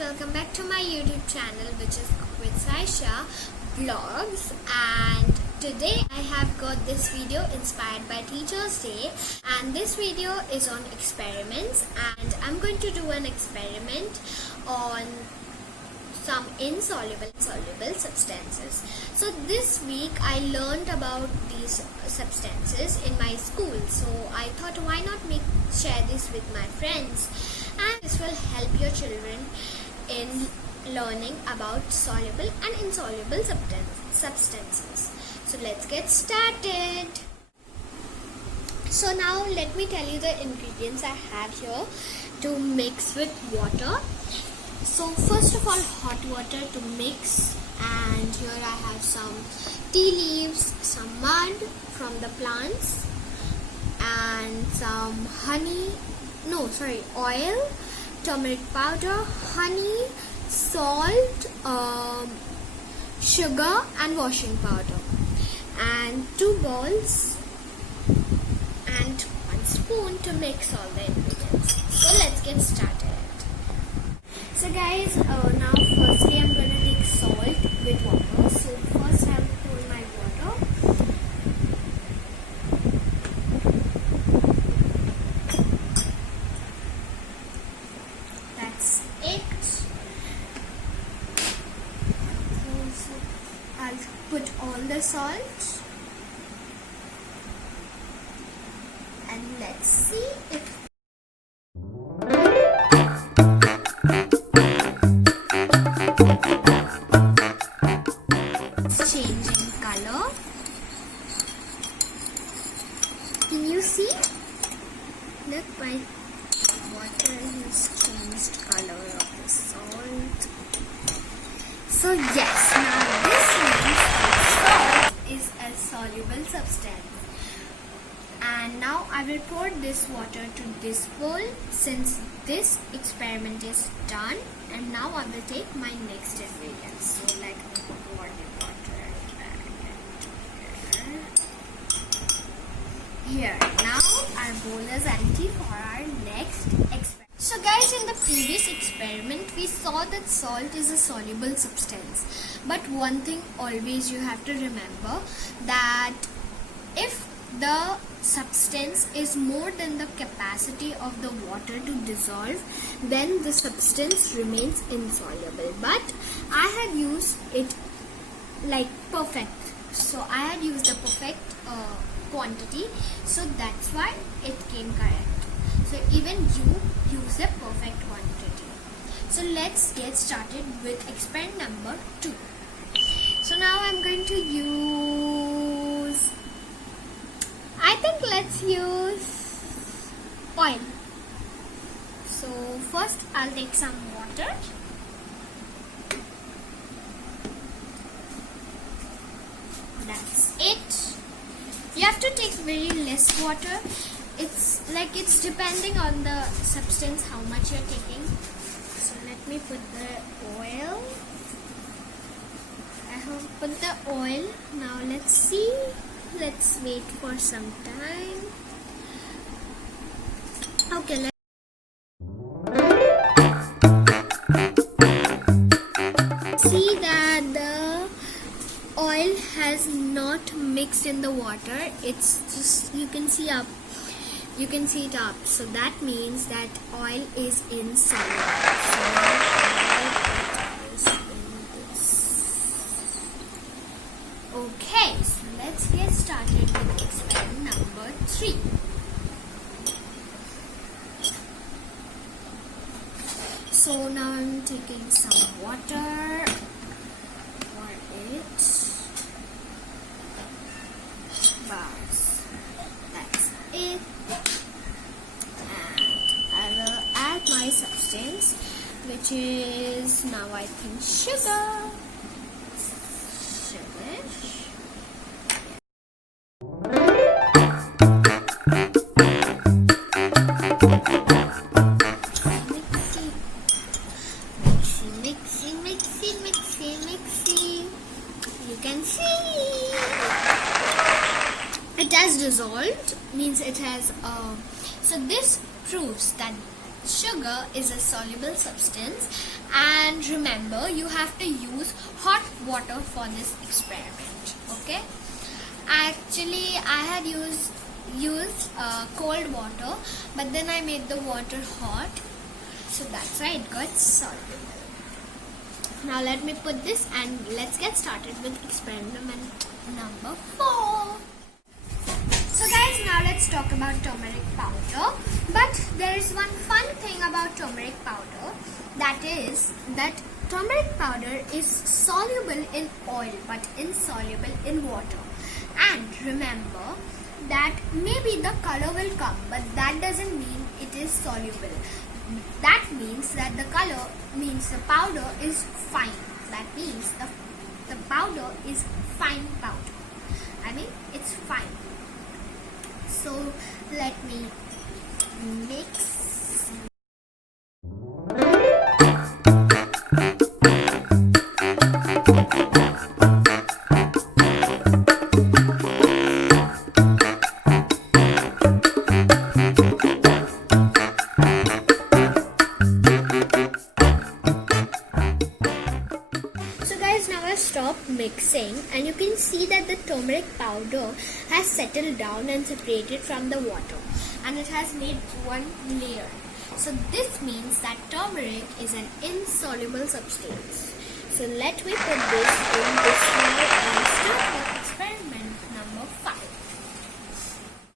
welcome back to my YouTube channel, which is with Saisha Vlogs. And today I have got this video inspired by Teacher's Day, and this video is on experiments, and I'm going to do an experiment on some insoluble and soluble substances. So this week I learned about these substances in my school, so I thought why not share this with my friends, and this will help your children in learning about soluble and insoluble substances. So let's get started. So now let me tell you the ingredients I have here to mix with water. So first of all, hot water to mix, and here I have some tea leaves, some mud from the plants, and some oil, turmeric powder, honey, salt, sugar and washing powder, and 2 bowls and 1 spoon to mix all the ingredients. So let's get started. So guys, now firstly I'm going to take salt with water. So first I will pour my water. That's it. So I'll put all the salt. And let's see if changing color. Can you see? Look, my water has changed color of the salt. So yes, now this means that salt is a soluble substance. And now I will pour this water to this bowl since this experiment is done. And now I will take my next ingredients. So let me pour the water here. Now our bowl is empty for our next experiment. So guys, in the previous experiment we saw that salt is a soluble substance. But one thing always you have to remember, that if the substance is more than the capacity of the water to dissolve, then the substance remains insoluble. But I had used it like perfect, so I had used the perfect quantity, so that's why it came correct. So even you use the perfect quantity. So let's get started with experiment number 2. So now I'm going to use, let's use oil. So first I'll take some water. That's it. You have to take very less water. It's depending on the substance how much you're taking. So let me put the oil. I have put the oil. Now let's see. Let's wait for some time. Okay, let's see that the oil has not mixed in the water. It's just, you can see it up. So that means that oil is insoluble. So okay, so let's get started with experiment number 3. So now I'm taking some water for it. Bars. That's it. And I will add my substance, which is now I think sugar. Mixing. You can see it has dissolved, means it has so this proves that sugar is a soluble substance, and remember, you have to use hot water for this experiment. Okay, actually I had used cold water, but then I made the water hot, so that's why it got soluble. Now let me put this and let's get started with experiment number 4. So guys, now let's talk about turmeric powder. But there is one fun thing about turmeric powder, that is that turmeric powder is soluble in oil but insoluble in water. And remember that maybe the color will come, but that doesn't mean it is soluble. That means that the color means the powder is fine. That means the powder is fine powder. I mean, it's fine. So let me mix. Now I stopped mixing, and you can see that the turmeric powder has settled down and separated from the water, and it has made one layer. So this means that turmeric is an insoluble substance. So let me put this in this now and start with experiment number 5.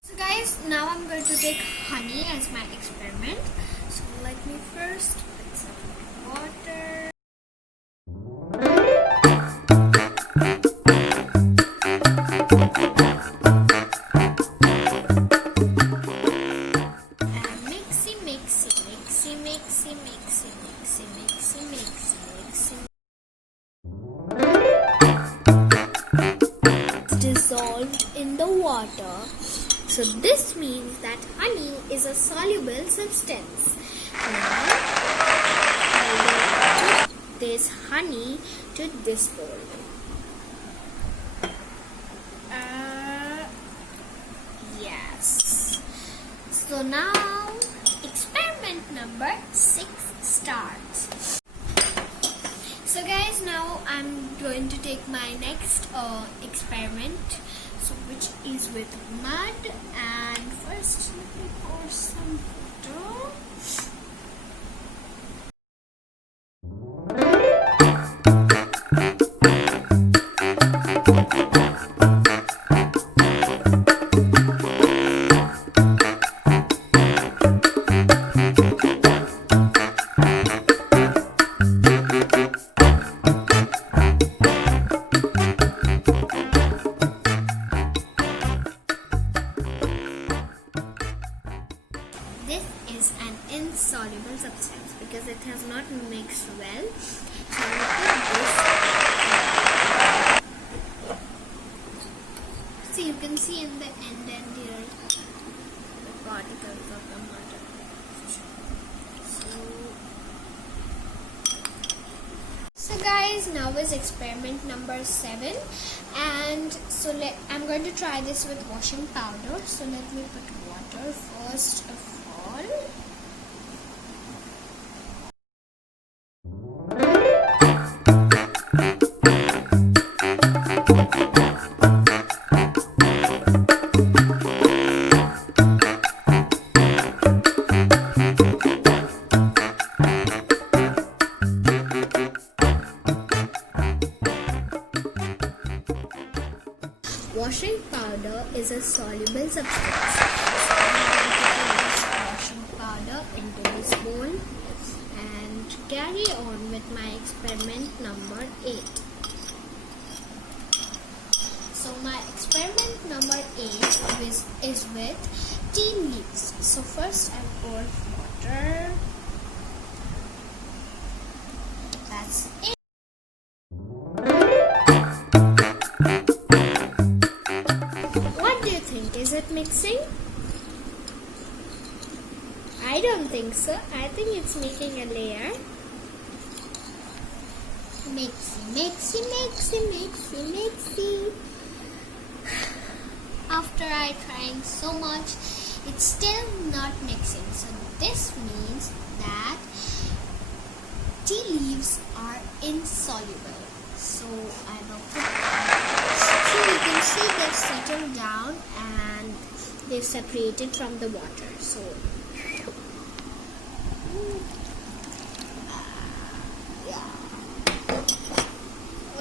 So guys, now I'm going to take honey as my experiment. So let me first put some water. Dissolved in the water. So this means that honey is a soluble substance. Now I will put this honey to this bowl. Yes. So now experiment number 6 starts. So guys, now I'm going to take my next experiment, so which is with mud, and first let me pour some water. An insoluble substance because it has not mixed well. So I will put this. See, you can see in the end here the particles of the mud. So guys, now is experiment number 7, and so I'm going to try this with washing powder. So let me put water first of all. Washing powder is a soluble substance. So I'm going to put this washing powder into this bowl and carry on with my experiment number 8. So my experiment number 8 is with tea leaves. So first I pour water. That's it. Is it mixing? I don't think so. I think it's making a layer. Mixy. After I trying so much, it's still not mixing. So this means that tea leaves are insoluble. So I will put them. So you can see they've settled down and they've separated from the water. So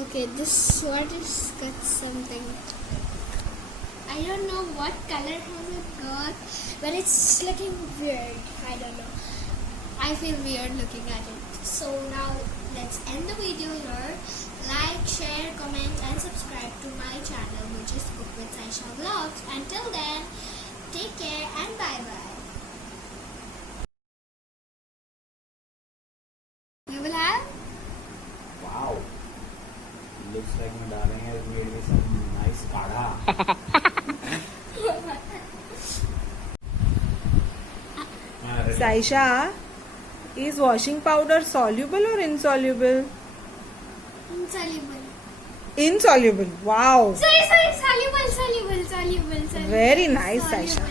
okay, this sword has got something. I don't know what color has it got, but it's looking weird. I don't know. I feel weird looking at it. So now let's end the video here. Like, share, comment and subscribe to my channel, which is Cook with Saisha Vlogs. Until then, take care and bye bye. We will have. Wow. Looks like my darling has made me some nice kada. Saisha, is washing powder soluble or insoluble? Insoluble. Insoluble. Wow. Sorry, soluble. Very nice, Saisha.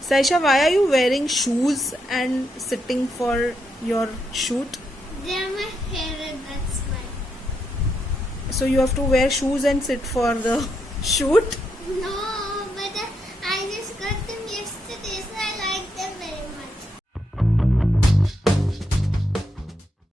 Saisha, why are you wearing shoes and sitting for your shoot? They are my hair and that's why. So you have to wear shoes and sit for the shoot? No,